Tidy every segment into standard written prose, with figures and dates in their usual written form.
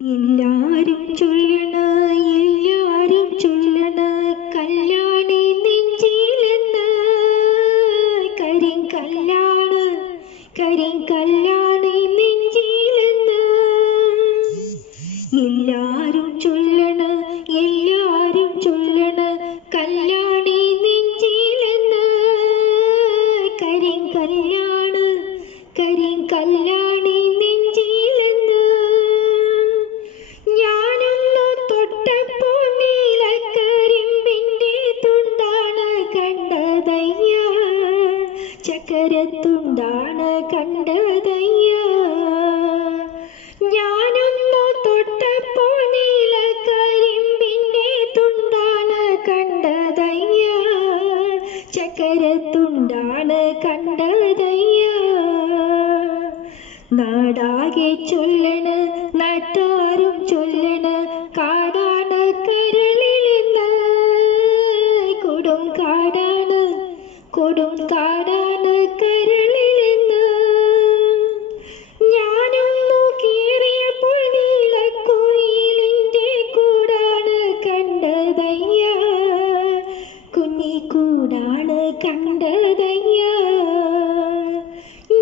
എല്ലാരും ചൊല്ലണ എല്ലാരും ചൊല്ലണ കല്യാണി നെഞ്ചിലെന്ന് കരിങ്കല്ലാണ് കരിങ്കല്യാണി നെഞ്ചിലെന്ന് എല്ലാരും ചൊല്ലണ എല്ലാരും ചൊല്ലണ കല്യാണി നെഞ്ചിലെന്ന് കരിങ്കല്യാണ് കരിങ്കല്യാണി നെഞ്ചിലെന്ന് ഞാനൊന്നു തൊട്ടപ്പോൾ നീലക്കരിമ്പിന്റെ തുണ്ടാണ് കണ്ടതയ്യ ചക്കരത്തുണ്ടാണ് കണ്ടതയ്യ ഞാനൊന്നു തൊട്ടപ്പോൾ നീലക്കരിമ്പിന്റെ തുണ്ടാണ് കണ്ടതയ്യ ചക്കരത്തുണ്ടാണ് കണ്ടതയ്യ നാടാകെ ചൊല്ലണ നാട്ടാരും ചൊല്ലണ കാടാണ് കരളിലെന്ന് കൊടും കാടാണ് കരളിലെന്ന് ഞാനൊന്നു കീറിയപ്പോൾ നീലക്കുയിലിന്റെ കൂടാണ് കണ്ടതയ്യ കുഞ്ഞിക്കൂടാണ് കണ്ടതയ്യ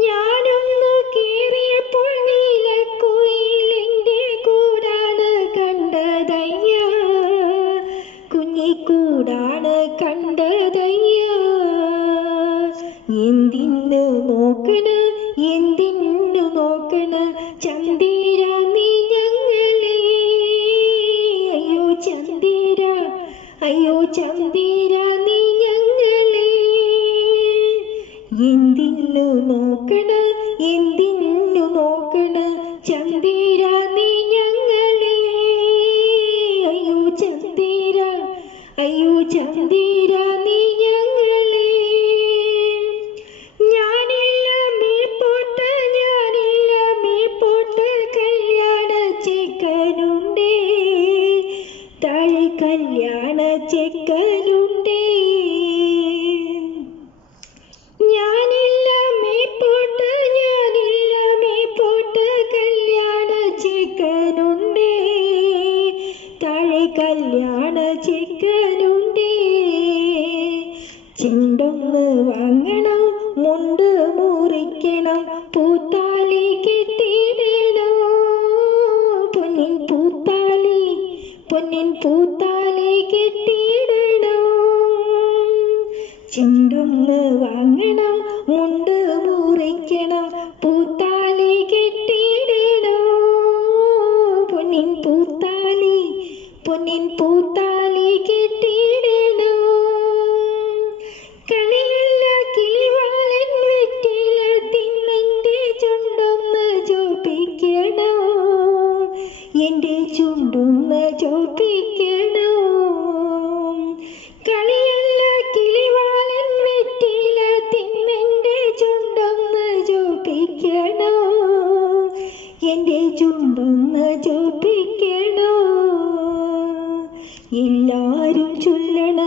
ഞാനൊന്നു കീറിയപ്പോൾ നീലക്കുയിലിന്റെ കൂടാണ് കണ്ടതയ്യ കുഞ്ഞിക്കൂടാണ് കണ്ടതയ്യ എന്തിന്നു നോക്കണ ചന്ദിര നീ ഞങ്ങളെ അയ്യോ ചന്ദിര നീ ഞങ്ങളെ എന്തിന്നു നോക്കണ ചന്ദിര നീ ഞങ്ങളെ അയ്യോ ചന്ദിര നീ ഞങ്ങളെ ഞാനില്ല മേപ്പോട്ട് കല്യാണ ചെക്കനുണ്ടേ താഴെ കല്യാണ ചെക്കനുണ്ടേ ഞാനില്ല മേപ്പോട്ട് കല്യാണ ചെക്കനുണ്ടേ താഴെ കല്യാണ ചെക്കനുണ്ടേ ചെണ്ടൊന്ന് വാങ്ങണം മുണ്ട് മുറിക്കണം പൂത്താലി കെട്ടിടണം പൊന്നിൻ പൂത്താലി കെട്ടിടണം ചെണ്ടൊന്ന് വാങ്ങണം മുണ്ട് മുറിക്കണം പൂത്താലി കെട്ടിടണം പൊന്നിൻ പൂത്താലി കെട്ടിടണം കളിയല്ല കിളിവാലൻ വെറ്റില തിന്നെന്റെ ചുണ്ടൊന്ന് ചോപ്പിക്കണോ എന്റെ ചുണ്ടൊന്ന് ചോപ്പിക്കണോ കളിയല്ല കിളിവാലൻ വെറ്റില തിന്നെന്റെ ചുണ്ടൊന്ന് ചോപ്പിക്കണോ എന്റെ ചുണ്ടൊന്ന് ചോപ്പിക്കണോ എല്ലാരും ചൊല്ലണ